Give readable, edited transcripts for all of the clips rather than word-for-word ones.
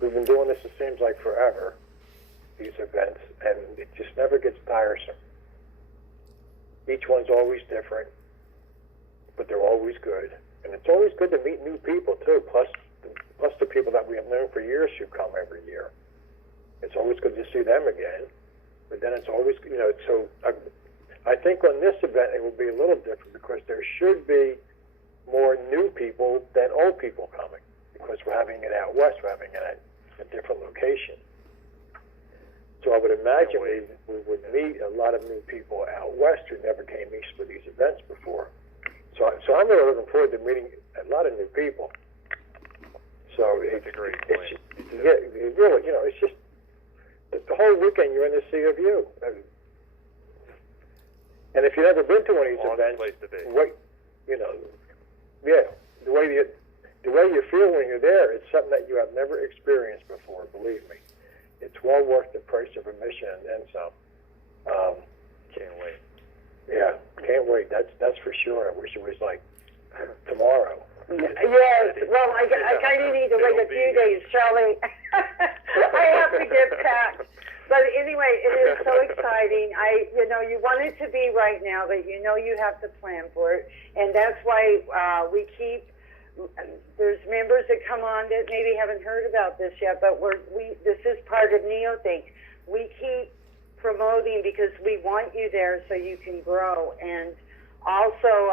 We've been doing this, it seems like forever, these events, and it just never gets tiresome. Each one's always different, but they're always good. And it's always good to meet new people, too, plus the people that we have known for years who come every year. It's always good to see them again, but then it's always, so I think on this event it will be a little different because there should be more new people than old people coming because we're having it out west, we're having it at a different location. So I would imagine we would meet a lot of new people out west who never came east for these events before. So I'm really looking forward to meeting a lot of new people. So that's a great point. It really, it's just the whole weekend you're in the sea of you. And if you've never been to one of these events, place to be. The way you feel when you're there, it's something that you have never experienced before. Believe me, it's well worth the price of admission and then some. Can't wait. Yeah, can't wait. That's for sure. I wish it was like tomorrow. Yes, well, I kind of need to wait a few days, Charlie. I have to get packed. But anyway, it is so exciting. You want it to be right now, but you have to plan for it. And that's why we keep, there's members that come on that maybe haven't heard about this yet, but this is part of NeoThink. We keep promoting because we want you there so you can grow. And also,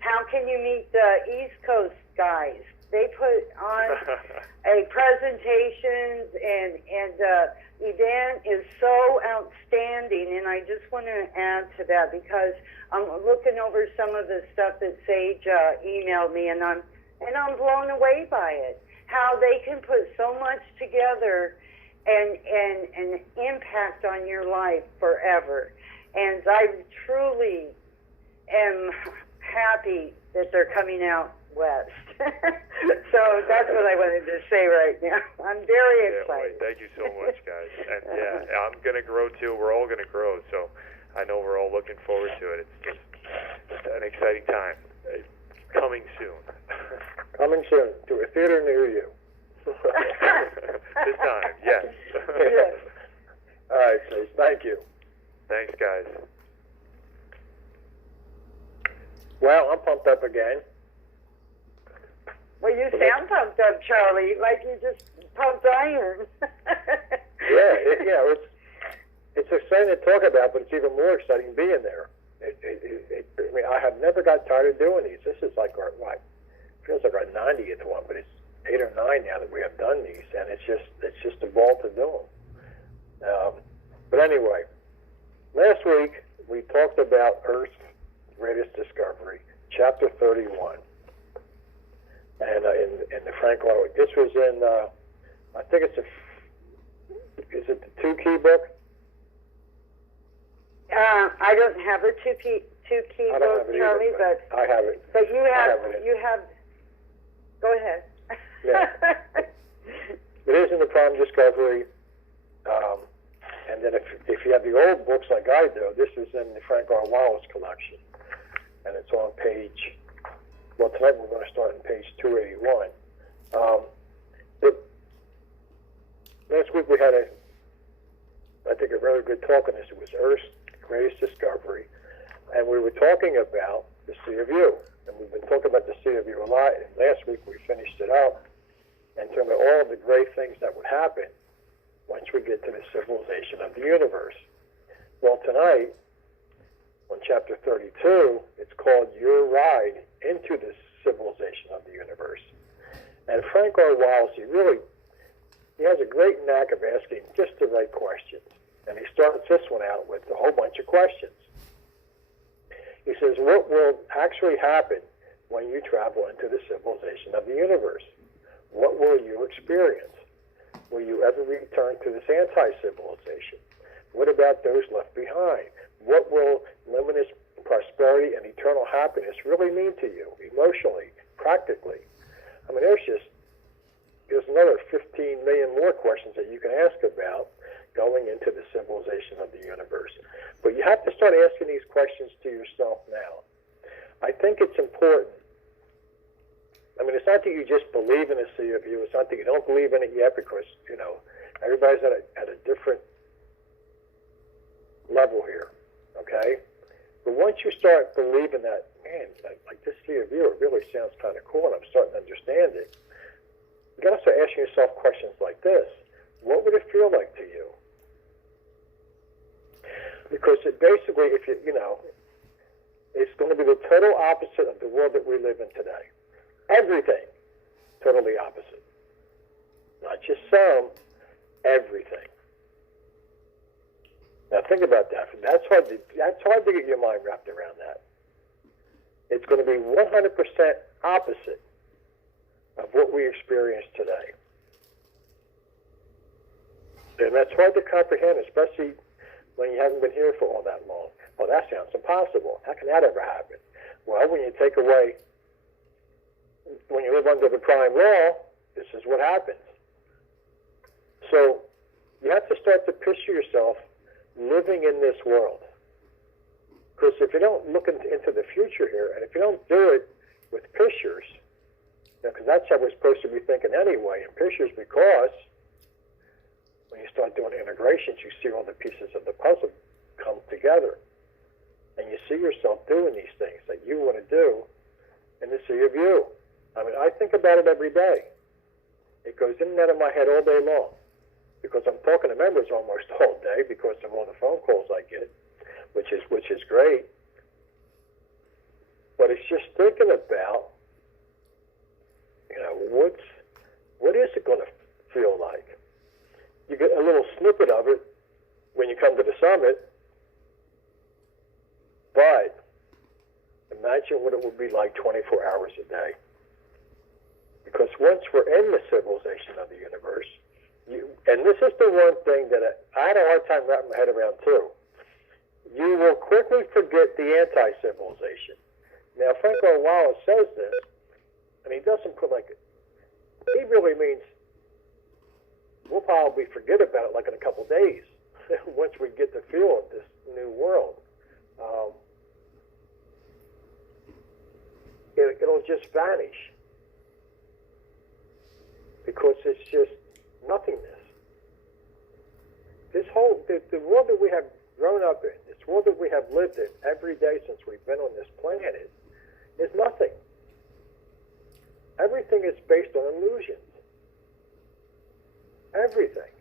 how can you meet the East Coast guys? They put on a presentation and event is so outstanding, and I just want to add to that because I'm looking over some of the stuff that Sage emailed me, and I'm blown away by it. How they can put so much together and impact on your life forever. And I truly am happy that they're coming out west. So that's what I wanted to say right now. I'm very excited. Thank you so much, guys. And yeah, I'm going to grow too. We're all going to grow. So I know we're all looking forward to it. It's just an exciting time. Coming soon. Coming soon to a theater near you. This time, yes. Yes. All right, Chase. Thank you. Thanks, guys. Well, I'm pumped up again. Well, you sound pumped up, Charlie, like you just pumped iron. It's exciting to talk about, but it's even more exciting being there. I have never got tired of doing these. This is like feels like our 90th one, but it's 8 or 9 now that we have done these, and it's just a ball to do them. But anyway, last week we talked about Earth's greatest discovery, Chapter 31. And in the Frank Lloyd, this was in, I think is it the 2 key book? I don't have a 2 key book, Charlie, but I have it. But you have. Go ahead. Yeah. It is in the Prime Discovery, and then if you have the old books like I do, this is in the Frank R. Wallace collection, and it's on page. Well, tonight we're going to start on page 281. Last week we had a very good talk on this. It was Earth's greatest discovery, and we were talking about the Sea of You, and we've been talking about the Sea of You a lot. And last week we finished it up and talking about all of the great things that would happen once we get to the civilization of the universe. Well, tonight on Chapter 32, it's called Your Ride into the Civilization of the Universe. And Frank R. Wallace, he has a great knack of asking just the right questions. And he starts this one out with a whole bunch of questions. He says, what will actually happen when you travel into the civilization of the universe? What will you experience? Will you ever return to this anti-civilization? What about those left behind? What will limitless prosperity and eternal happiness really mean to you, emotionally, practically? I mean, there's another 15 million more questions that you can ask about going into the civilization of the universe. But you have to start asking these questions to yourself now. I think it's important I mean, it's not that you just believe in a CFU. It's not that you don't believe in it yet because, everybody's at a different level here, okay? But once you start believing that, man, like this CFU, it really sounds kind of cool and I'm starting to understand it, you got to start asking yourself questions like this. What would it feel like to you? Because it basically, if it's going to be the total opposite of the world that we live in today. Everything, totally opposite. Not just some, everything. Now think about that. That's hard to get your mind wrapped around that. It's going to be 100% opposite of what we experience today. And that's hard to comprehend, especially when you haven't been here for all that long. Well, that sounds impossible. How can that ever happen? Well, when you live under the prime law, this is what happens. So you have to start to picture yourself living in this world. Because if you don't look into the future here, and if you don't do it with pictures, because that's how we're supposed to be thinking anyway, in pictures, because when you start doing integrations, you see all the pieces of the puzzle come together. And you see yourself doing these things that you want to do in the sea of you. I mean, I think about it every day. It goes in and out of my head all day long because I'm talking to members almost all day because of all the phone calls I get, which is great. But it's just thinking about, what is it going to feel like? You get a little snippet of it when you come to the summit, but imagine what it would be like 24 hours a day. Because once we're in the civilization of the universe, and this is the one thing that I had a hard time wrapping my head around too, you will quickly forget the anti-civilization. Now, Franco Wallace says this, and he doesn't put he really means we'll probably forget about it like in a couple days once we get the feel of this new world. It'll just vanish because it's just nothingness. This whole, the world that we have grown up in, this world that we have lived in every day since we've been on this planet is nothing. Everything is based on illusions. Everything.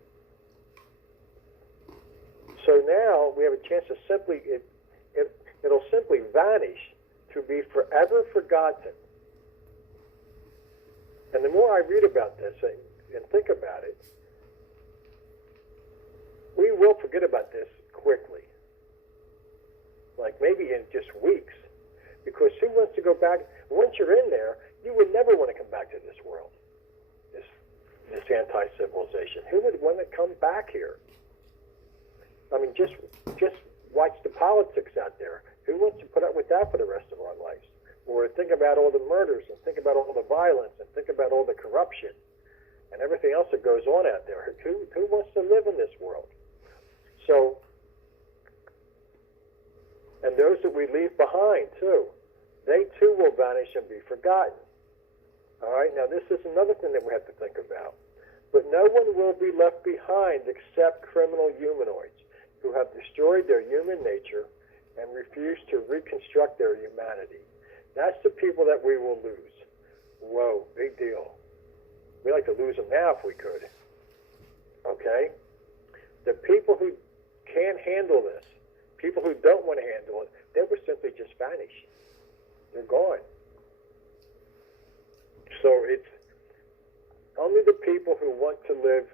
So now we have a chance to it'll simply vanish to be forever forgotten. And the more I read about this and think about it, we will forget about this quickly. Like maybe in just weeks. Because who wants to go back? Once you're in there, you would never want to come back to this world, this anti-civilization. Who would want to come back here? I mean, just watch the politics out there. Who wants to put up with that for the rest of our lives? Or think about all the murders and think about all the violence and think about all the corruption and everything else that goes on out there. Who wants to live in this world? So, and those that we leave behind too, they too will vanish and be forgotten. All right, now this is another thing that we have to think about. But no one will be left behind except criminal humanoids who have destroyed their human nature and refuse to reconstruct their humanity. That's the people that we will lose. Whoa, big deal. We'd like to lose them now if we could. Okay? The people who can't handle this, people who don't want to handle it, they will simply just vanish. They're gone. So it's only the people who want to live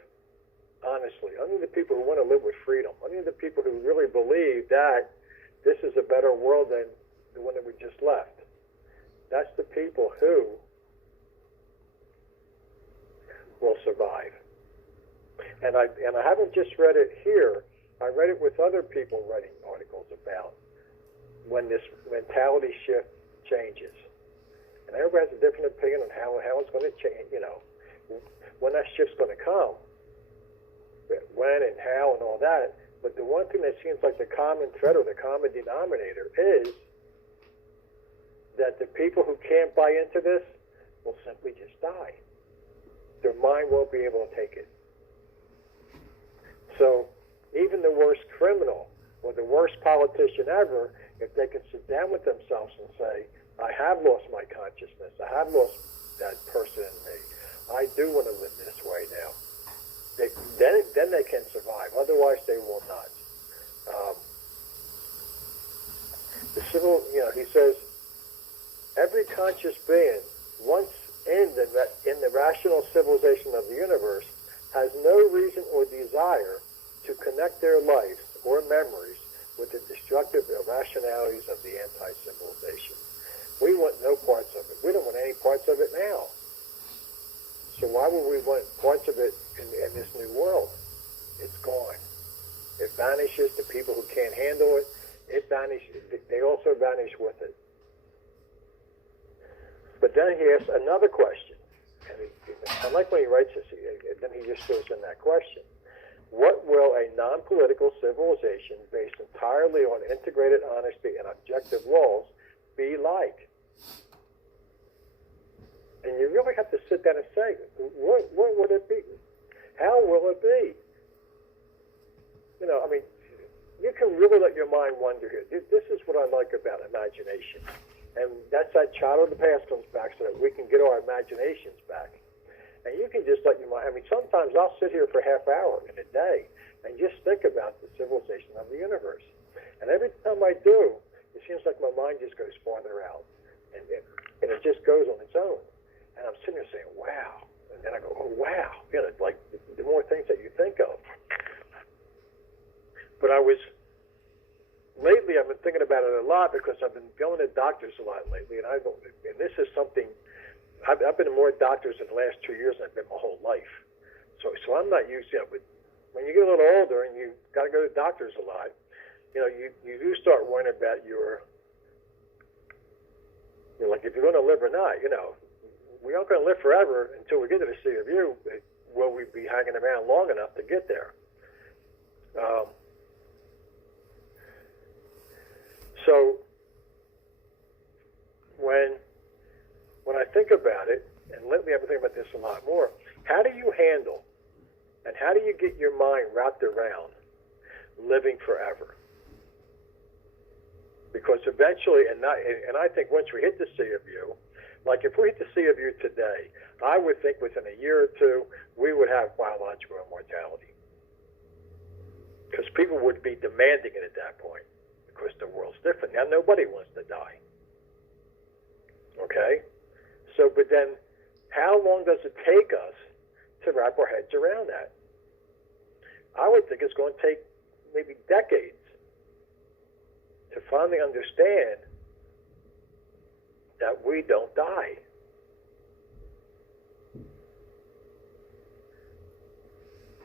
honestly, only the people who want to live with freedom, only the people who really believe that this is a better world than the one that we just left. That's the people who will survive. And I haven't just read it here. I read it with other people writing articles about when this mentality shift changes. And everybody has a different opinion on how it's going to change, when that shift's going to come, when and how and all that. But the one thing that seems like the common thread or the common denominator is that the people who can't buy into this, will simply just die. Their mind won't be able to take it. So even the worst criminal or the worst politician ever, if they can sit down with themselves and say, I have lost my consciousness, I have lost that person in me, I do want to live this way now, then they can survive. Otherwise, they will not. The civil, he says, every conscious being, once in the rational civilization of the universe, has no reason or desire to connect their lives or memories with the destructive irrationalities of the anti-civilization. We want no parts of it. We don't want any parts of it now. So why would we want parts of it in this new world? It's gone. It vanishes. The people who can't handle it, it vanishes. They also vanish with it. But then he asks another question. And I like when he writes this. Then he just throws in that question. What will a non-political civilization based entirely on integrated honesty and objective laws be like? And you really have to sit down and say, what would it be? How will it be? You can really let your mind wander here. This is what I like about imagination. And that's that child of the past comes back so that we can get our imaginations back. And you can just let your mind, sometimes I'll sit here for a half hour in a day and just think about the civilization of the universe. And every time I do, it seems like my mind just goes farther out. And it just goes on its own. And I'm sitting there saying, wow. And then I go, oh, wow. Like the more things that you think of. But lately I've been thinking about it a lot because I've been going to doctors a lot lately. And this is something, I've been to more doctors in the last 2 years than I've been my whole life. So I'm not used to it. But when you get a little older and you got to go to doctors a lot, you do start worrying about like if you're going to live or not, we aren't going to live forever until we get to the sea of you. Will we be hanging around long enough to get there? So when I think about it, and lately I've been thinking about this a lot more, how do you handle and how do you get your mind wrapped around living forever? Because eventually, and I think once we hit the sea of you, like if we hit the sea of you today, I would think within a year or two, we would have biological immortality. Because people would be demanding it at that point, because the world's different. Now, nobody wants to die. Okay? So, but then, how long does it take us to wrap our heads around that? I would think it's going to take maybe decades to finally understand that we don't die.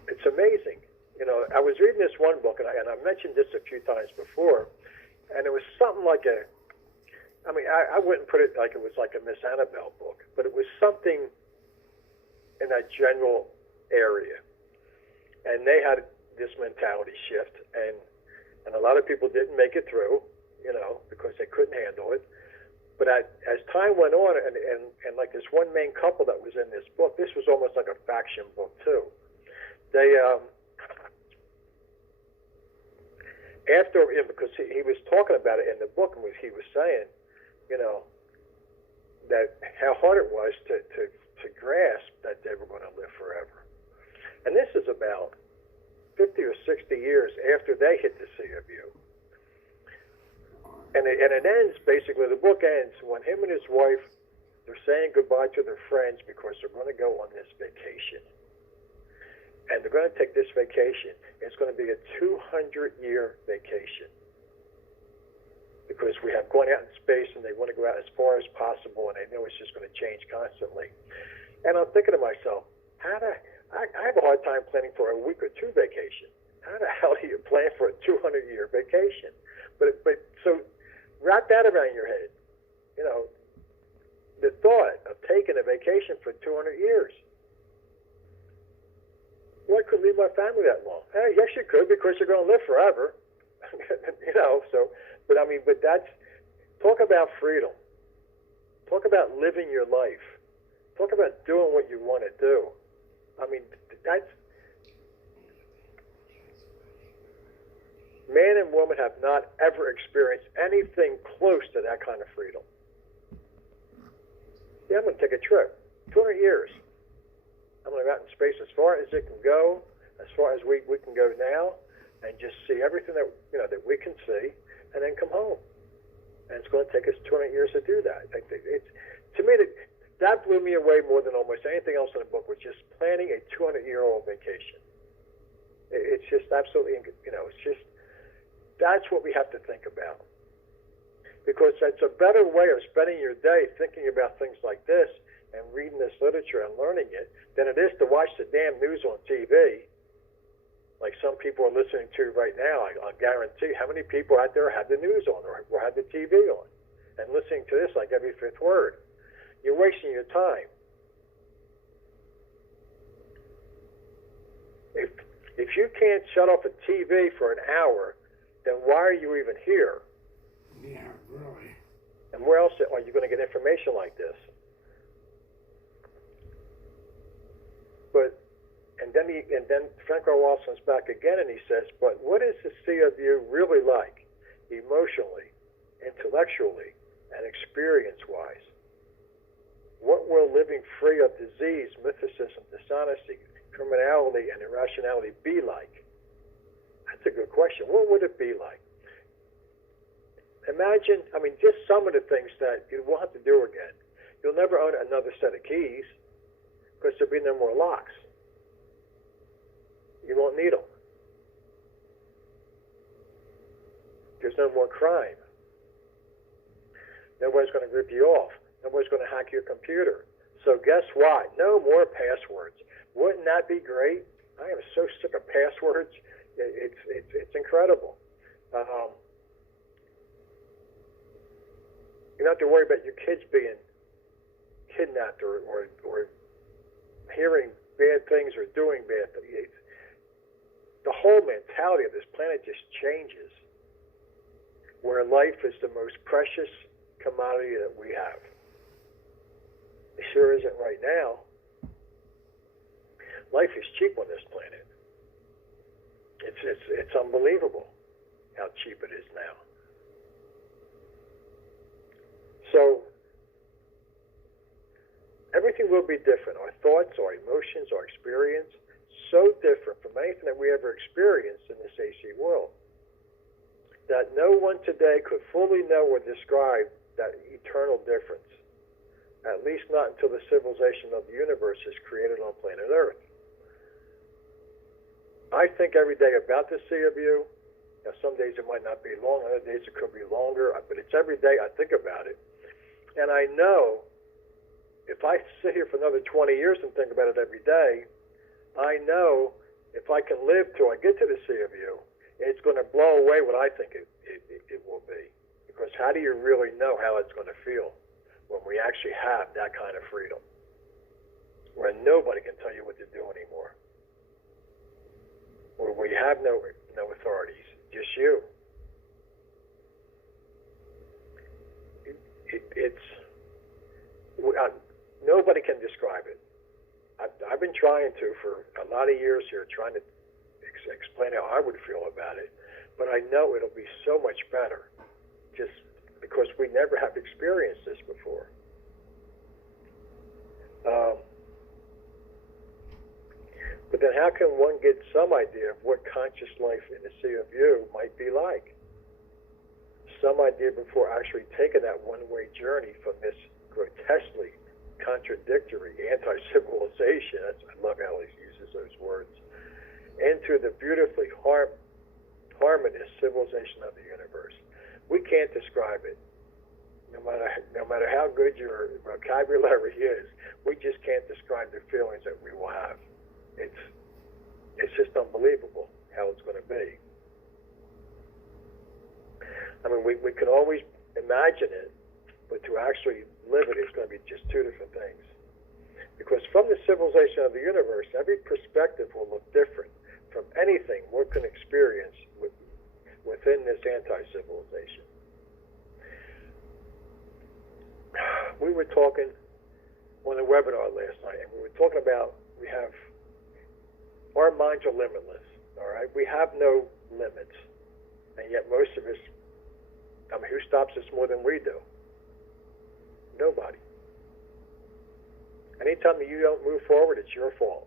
It's amazing. I was reading this one book, and I mentioned this a few times before, and it was something like I wouldn't put it like it was like a Miss Annabelle book, but it was something in that general area. And they had this mentality shift, and a lot of people didn't make it through, because they couldn't handle it. But as time went on, and like this one main couple that was in this book, this was almost like a faction book too. They because he was talking about it in the book, and he was saying, that how hard it was to grasp that they were going to live forever. And this is about 50 or 60 years after they hit the sea of you. And it ends, basically, the book ends when him and his wife, they're saying goodbye to their friends because they're going to go on this vacation. And they're going to take this vacation. It's going to be a 200-year vacation. Because we have going out in space, and they want to go out as far as possible, and they know it's just going to change constantly. And I'm thinking to myself, I have a hard time planning for a week or two vacation. How the hell do you plan for a 200-year vacation? But so wrap that around your head. The thought of taking a vacation for 200 years. Well, I couldn't leave my family that long. Hey, yes, you could, because you're going to live forever. But that's, talk about freedom. Talk about living your life. talk about doing what you want to do. I mean, that's man and woman have not ever experienced anything close to that kind of freedom. Yeah, I'm going to take a trip. 200 years. I'm going to go out in space as far as it can go, as far as we can go now, and just see everything that that we can see, and then come home. And it's going to take us 200 years to do that. It's to me that blew me away more than almost anything else in the book, was just planning a 200-year-old vacation. It's just absolutely, it's just, that's what we have to think about. Because it's a better way of spending your day thinking about things like this and reading this literature and learning it than it is to watch the damn news on TV, like some people are listening to right now. I guarantee how many people out there have the news on or have the TV on and listening to this like every fifth word. You're wasting your time. If you can't shut off a TV for an hour, then why are you even here? Yeah, really. And where else are you going to get information like this? And then Franklin Walson's back again, and he says, but what is the sea of you really like, emotionally, intellectually, and experience-wise? What will living free of disease, mysticism, dishonesty, criminality, and irrationality be like? That's a good question. What would it be like? Imagine, just some of the things that you won't have to do again. You'll never own another set of keys because there'll be no more locks. You won't need them. There's no more crime. Nobody's going to rip you off. Nobody's going to hack your computer. So guess what? No more passwords. Wouldn't that be great? I am so sick of passwords. It's incredible. You don't have to worry about your kids being kidnapped or hearing bad things or doing bad things. The whole mentality of this planet just changes, where life is the most precious commodity that we have. It sure isn't right now. Life is cheap on this planet. It's unbelievable how cheap it is now. So everything will be different. Our thoughts, our emotions, our experience, so different from anything that we ever experienced in this AC world that no one today could fully know or describe that eternal difference, at least not until the civilization of the universe is created on planet Earth. I think every day about the sea of you. Now, some days it might not be long, other days it could be longer, but it's every day I think about it. And I know if I sit here for another 20 years and think about it every day, I know if I can live till I get to the sea of you, it's going to blow away what I think it will be. Because how do you really know how it's going to feel when we actually have that kind of freedom? Where nobody can tell you what to do anymore. Where we have no authorities, just you. Nobody can describe it. I've been trying to for a lot of years here, trying to explain how I would feel about it, but I know it'll be so much better, just because we never have experienced this before. But then how can one get some idea of what conscious life in the sea of you might be like? Some idea before actually taking that one-way journey from this grotesquely contradictory anti-civilization, I love how he uses those words, into the beautifully harmonious civilization of the universe. We can't describe it. No matter how good your vocabulary is, we just can't describe the feelings that we will have. It's just unbelievable how it's going to be. We can always imagine it, but to actually live it is going to be just two different things. Because from the civilization of the universe, every perspective will look different from anything one can experience within this anti-civilization. We were talking on the webinar last night, and we were talking about our minds are limitless. All right, we have no limits, and yet most of us. I mean, who stops us more than we do? Nobody. Anytime that you don't move forward, it's your fault.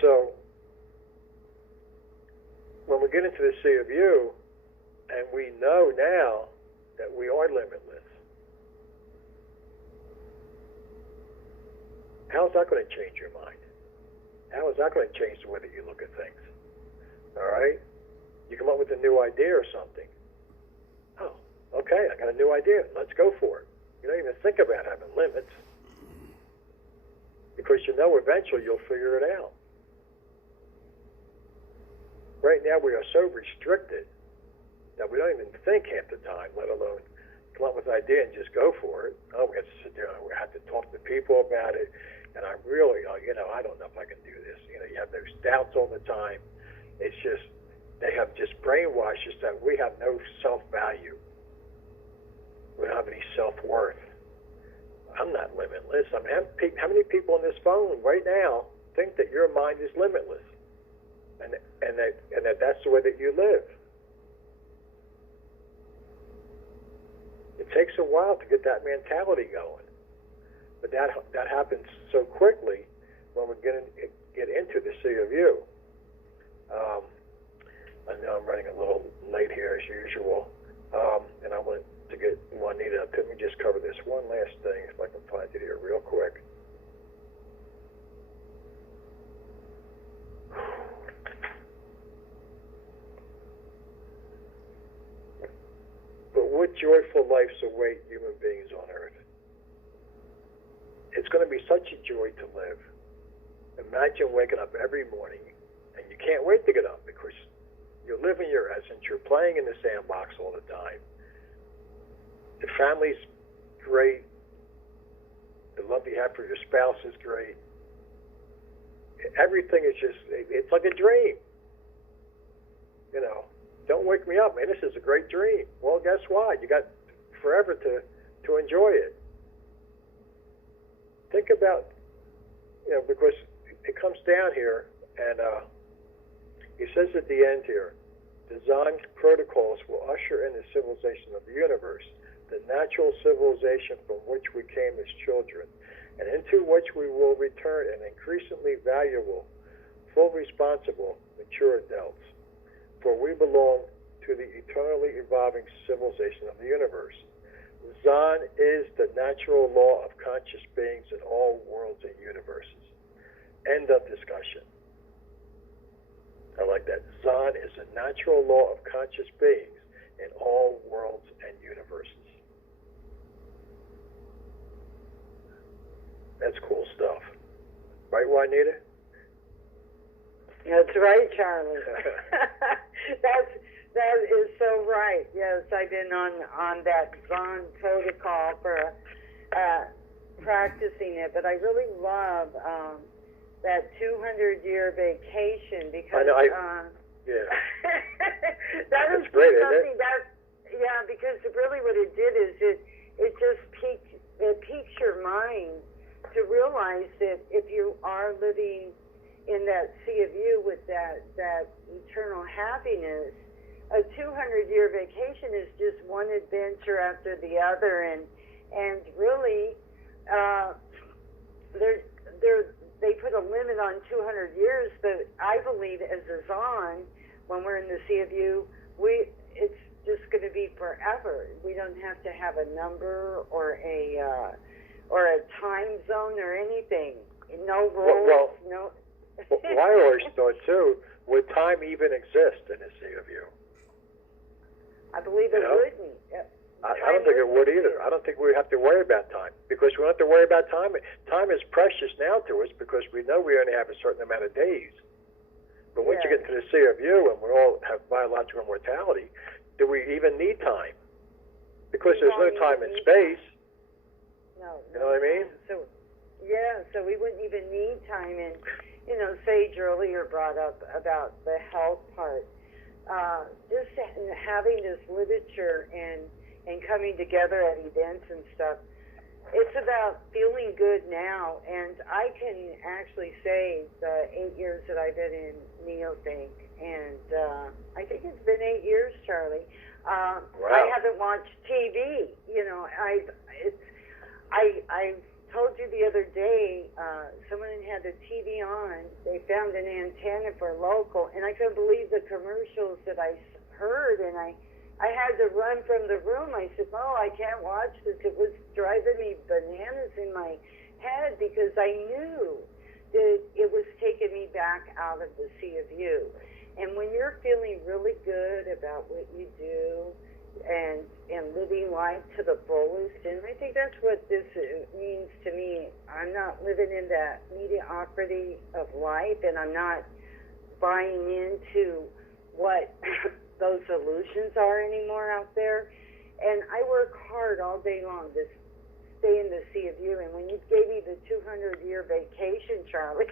So, when we get into the sea of you, and we know now that we are limitless, how is that going to change your mind? How is that going to change the way that you look at things? All right? You come up with a new idea or something. Oh, okay, I got a new idea. Let's go for it. You don't even think about having limits because you know eventually you'll figure it out. Right now we are so restricted that we don't even think half the time, let alone come up with an idea and just go for it. Oh, we have to sit there and we have to talk to people about it. And I really, I don't know if I can do this. You have those doubts all the time. It's just, they have just brainwashed us that we have no self-value. We don't have any self-worth. I'm not limitless. I mean, how many people on this phone right now think that your mind is limitless, and that's the way that you live? It takes a while to get that mentality going, but that happens so quickly when we get into the sea of you. I know I'm running a little late here as usual, and I want to get Juanita up. Let me just cover this one last thing if I can find it here real quick. But what joyful lives await human beings on earth? It's going to be such a joy to live. Imagine waking up every morning, and you can't wait to get up because you're living your essence. You're playing in the sandbox all the time. The family's great. The love you have for your spouse is great. Everything is just, it's like a dream. Don't wake me up, man. This is a great dream. Well, guess what? You got forever to enjoy it. Think about, because it comes down here, and he says at the end here, design protocols will usher in the civilization of the universe, the natural civilization from which we came as children, and into which we will return an increasingly valuable, full responsible, mature adults. For we belong to the eternally evolving civilization of the universe. Zan is the natural law of conscious beings in all worlds and universes. End of discussion. I like that. Zan is a natural law of conscious beings in all worlds and universes. That's cool stuff. Right, Juanita? That's right, Charlie. That is so right. Yes, I've been on that Zan protocol for practicing it, but I really love that 200-year vacation because yeah. that is great, something isn't it? because really what it did is it just piques your mind to realize that if you are living in that sea of you with that eternal happiness, a 200-year vacation is just one adventure after the other, and really they put a limit on 200 years, but I believe as a Zan, when we're in the sea of you, it's just going to be forever. We don't have to have a number or a time zone or anything. No rules. No. Well, I always thought too, would time even exist in the sea of you? I believe it wouldn't. I don't think it would either. I don't think we have to worry about time because we don't have to worry about time. Time is precious now to us because we know we only have a certain amount of days. But once you get to the sea of you and we all have biological mortality, do we even need time? Because there's no time and space. No. You know what I mean? So we wouldn't even need time. And, Sage earlier brought up about the health part. Just having this literature and coming together at events and stuff, it's about feeling good now, and I can actually say the 8 years that I've been in NeoThink, and I think it's been 8 years, Charlie. Wow. I haven't watched TV. You know, I told you the other day, someone had the TV on. They found an antenna for local, and I couldn't believe the commercials that I heard, and I had to run from the room. I said, "Oh, I can't watch this." It was driving me bananas in my head because I knew that it was taking me back out of the sea of you. And when you're feeling really good about what you do and living life to the fullest, and I think that's what this means to me. I'm not living in that mediocrity of life, and I'm not buying into what those illusions are anymore out there. And I work hard all day long to stay in the sea of you. And when you gave me the 200-year vacation, Charlie,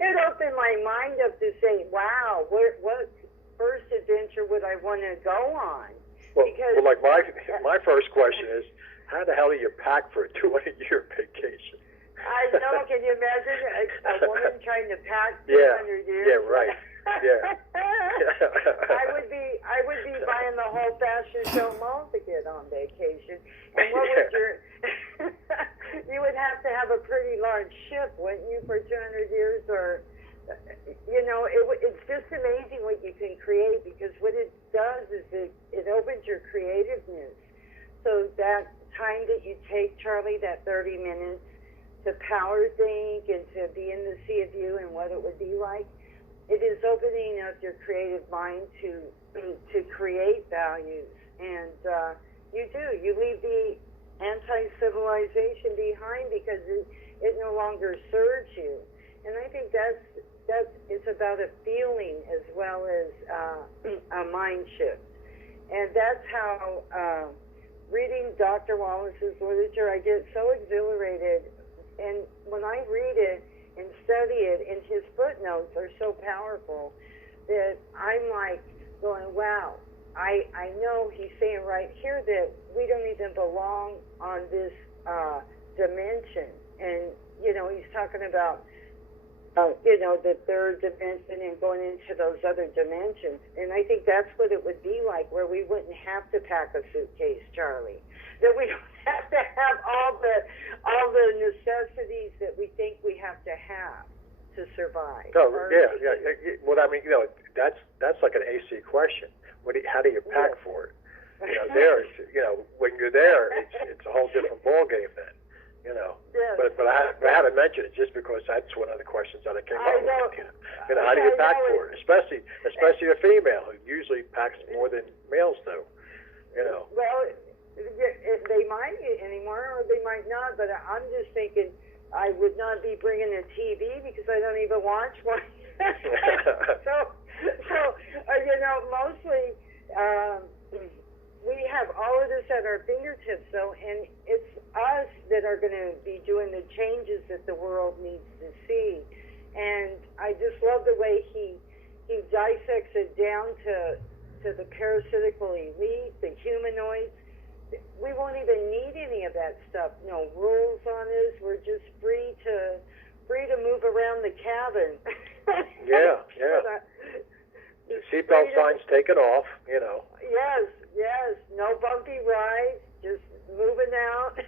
it opened my mind up to say, wow, what first adventure would I want to go on? Well, Because like my first question is, how the hell do you pack for a 200-year vacation? I know, can you imagine a woman trying to pack 200 years? Yeah, right. Yeah. I would be buying the whole fashion show mall to get on vacation. And what would you would have to have a pretty large ship, wouldn't you, for 200 years? Or, you know, it's just amazing what you can create, because what it does is it opens your creativeness. So that time that you take, Charlie, that 30 minutes to power think and to be in the sea of you and what it would be like, it is opening up your creative mind to create values. And you leave the anti-civilization behind because it no longer serves you. And I think it's about a feeling as well as a mind shift. And that's how, reading Dr. Wallace's literature, I get so exhilarated. And when I read it and study it, and his footnotes are so powerful that I'm like going, wow, I know he's saying right here that we don't even belong on this dimension. And, you know, he's talking about, the third dimension and going into those other dimensions. And I think that's what it would be like, where we wouldn't have to pack a suitcase, Charlie. That we don't have to have all the necessities that we think we have to survive. Oh, yeah. Well, I mean, that's like an AC question. How do you pack for it? When you're there, it's a whole different ballgame then. Yes. But I had to mention it just because that's one of the questions that I came up with. How do you pack for it? Especially a female who usually packs more than males do. Well, they might anymore, or they might not. But I'm just thinking, I would not be bringing a TV because I don't even watch one. so mostly we have all of this at our fingertips. And it's us that are going to be doing the changes that the world needs to see. And I just love the way he dissects it down to the parasitical elite, the humanoids. We won't even need any of that stuff. No rules on this. We're just free to move around the cabin. Yeah. The seatbelt sign's taken off. Yes. No bumpy rides. Just moving out.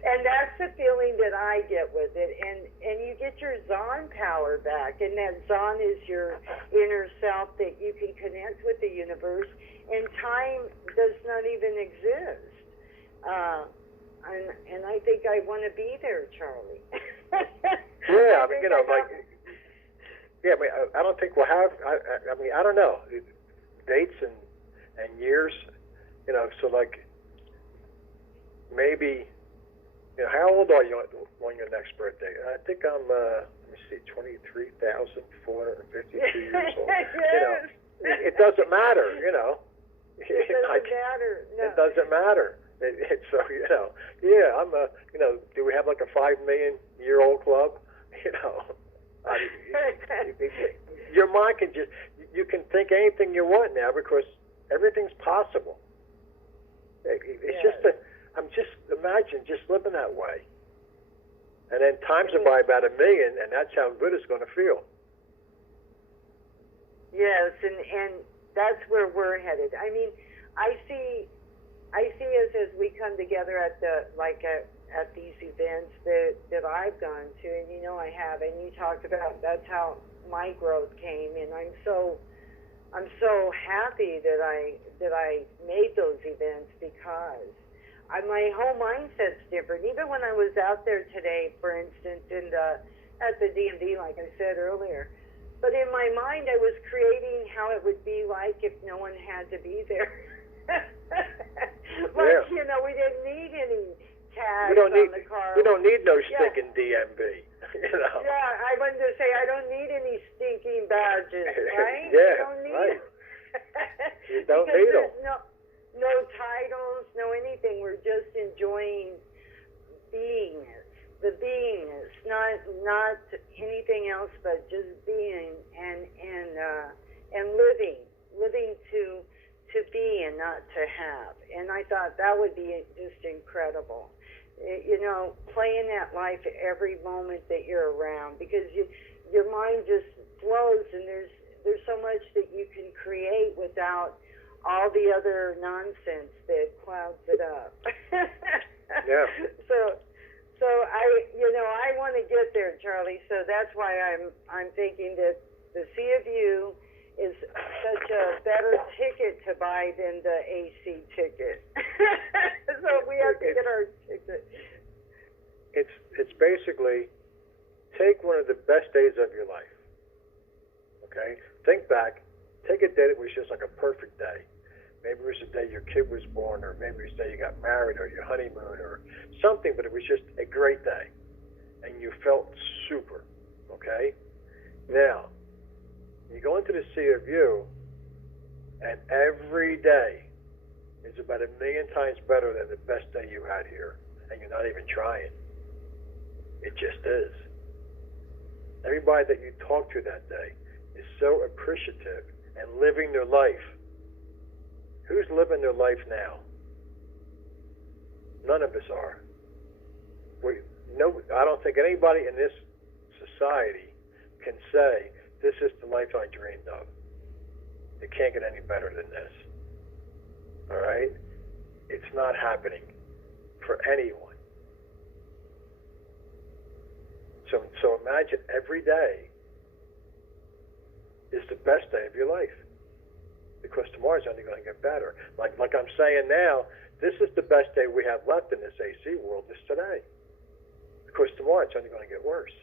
And that's the feeling that I get with it. And you get your Zon power back. And that Zon is your inner self that you can connect with the universe. And time does not even exist. And I think I want to be there, Charlie. Yeah, I mean, I don't think we'll have, I don't know, dates and years, so like, maybe, how old are you on your next birthday? I think I'm, let me see, 23,452 years old. Yes. It doesn't matter, It doesn't matter. No. It doesn't matter. So, I'm do we have like a 5 million year old club? Your mind can you can think anything you want now because everything's possible. It's just I'm just imagine just living that way, and then times it by about 1 million, and that's how good it's going to feel. Yes, and that's where we're headed. I mean, I see us as we come together at at these events that I've gone to, and you know I have, and you talked about that's how my growth came, and I'm so happy that I made those events because my whole mindset's different. Even when I was out there today, for instance, at the DMV, like I said earlier. But in my mind, I was creating how it would be like if no one had to be there. You know, we didn't need any tags on the car. We don't need no stinking DMV. You know. Yeah, I wanted to say I don't need any stinking badges, right? Yeah, you don't need right. them. You don't need them. No titles, no anything. We're just enjoying beingness. The beingness, not anything else, but just being and living to be and not to have. And I thought that would be just incredible. You know, playing that life every moment that you're around, because your mind just flows, and there's so much that you can create without all the other nonsense that clouds it up. Yeah. So I want to get there, Charlie. So that's why I'm thinking that the C of U is such a better ticket to buy than the AC ticket. So we have to get our ticket. It's basically take one of the best days of your life. Okay, think back. Take a day that was just like a perfect day. Maybe it was the day your kid was born, or maybe it was the day you got married, or your honeymoon, or something, but it was just a great day. And you felt super, okay? Now, you go into the Sea of U, and every day is about 1 million times better than the best day you had here, and you're not even trying. It just is. Everybody that you talk to that day is so appreciative and living their life. Who's living their life now? None of us are. I don't think anybody in this society can say, this is the life I dreamed of. It can't get any better than this. All right? It's not happening for anyone. So imagine every day is the best day of your life. Because tomorrow's only going to get better. Like I'm saying now, this is the best day we have left in this AC world is today. Because tomorrow it's only going to get worse.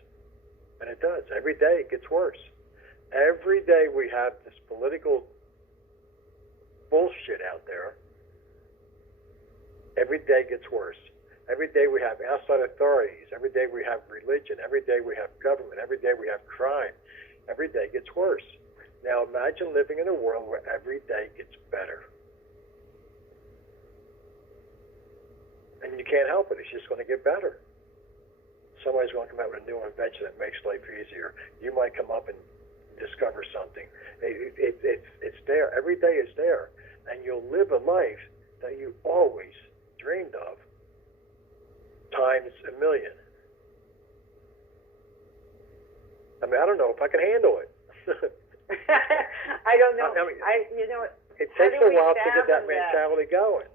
And it does. Every day it gets worse. Every day we have this political bullshit out there. Every day gets worse. Every day we have outside authorities. Every day we have religion. Every day we have government. Every day we have crime. Every day gets worse. Now imagine living in a world where every day gets better. And you can't help it. It's just going to get better. Somebody's going to come out with a new invention that makes life easier. You might come up and discover something. It's there. Every day is there. And you'll live a life that you always dreamed of times 1 million. I mean, I don't know if I can handle it. I don't know. I mean, it how takes do a we while to get that fathom mentality going.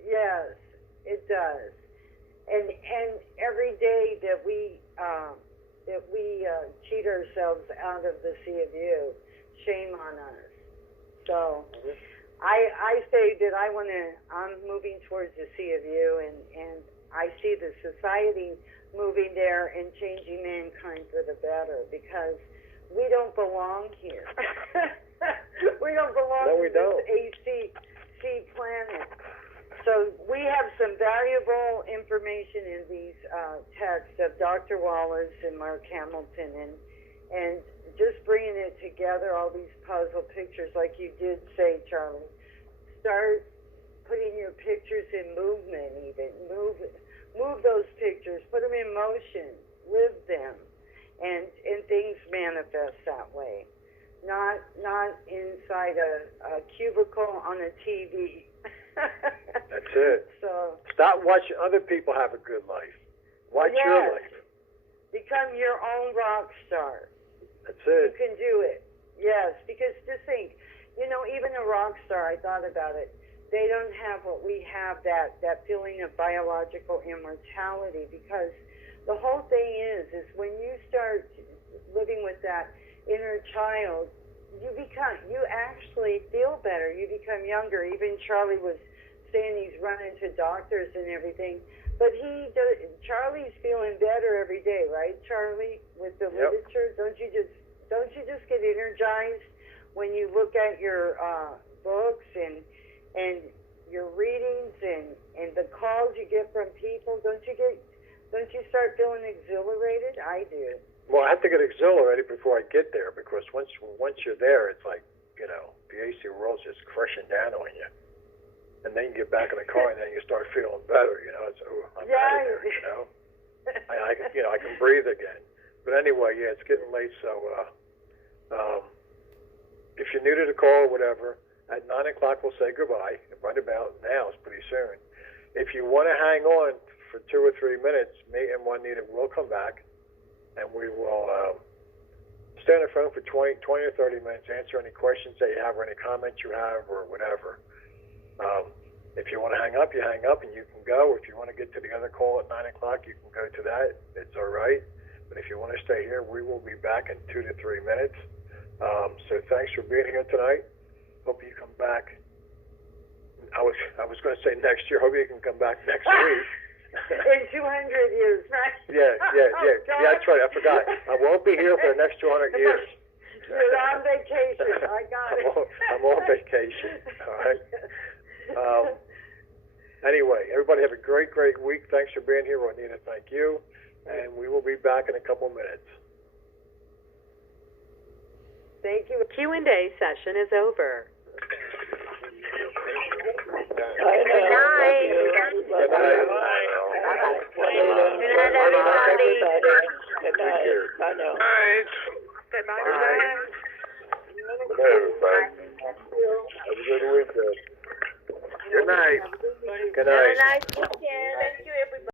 Yes, it does. And every day that we cheat ourselves out of the Sea of U, shame on us. So I say that I'm moving towards the Sea of U, and I see the society moving there and changing mankind for the better, because we don't belong here. We don't belong No, we to don't. this AC planet. So we have some valuable information in these texts of Dr. Wallace and Mark Hamilton, and just bringing it together, all these puzzle pictures, like you did say, Charlie. Start putting your pictures in movement, even. Move those pictures, put them in motion, live them, and things manifest that way. Not inside a cubicle on a TV. That's it. So Stop watching other people have a good life. Watch your Yes. life. become your own rock star. That's You it. can do it. Yes, because just think, even a rock star, I thought about it, they don't have what we have, that feeling of biological immortality, because the whole thing is when you start living with that inner child, you actually feel better. You become younger. Even Charlie was saying he's running to doctors and everything, but Charlie's feeling better every day, right, Charlie? With the Yep. literature, don't you just get energized when you look at your books and your readings and the calls you get from people? Don't you start feeling exhilarated? I do. Well, I have to get exhilarated before I get there, because once you're there, it's like, the AC world's just crushing down on you. And then you get back in the car, and then you start feeling better. It's I'm out of there. I can breathe again. But anyway, yeah, it's getting late, so if you're new to the call or whatever, at 9 o'clock we'll say goodbye. Right about now, it's pretty soon. If you want to hang on for 2 or 3 minutes, me and Juanita will come back, and we will stay on the phone for 20 or 30 minutes, answer any questions that you have or any comments you have or whatever. If you want to hang up, you hang up and you can go. If you want to get to the other call at 9 o'clock, you can go to that. It's all right. But if you want to stay here, we will be back in 2 to 3 minutes. So thanks for being here tonight. Hope you come back. I was going to say next year. Hope you can come back next week. In 200 years, right? Yeah. Oh, Yeah, that's right. I forgot. I won't be here for the next 200 years. You're on vacation. I got it. I'm on vacation. All right. Anyway, everybody have a great, great week. Thanks for being here, Juanita. Thank you. And we will be back in a couple minutes. Thank you. The Q&A session is over. Good night. Good night. Good night, everybody. Good night. Bye now. Goodbye. Have a good weekend. Good night. Good night. Have a nice weekend.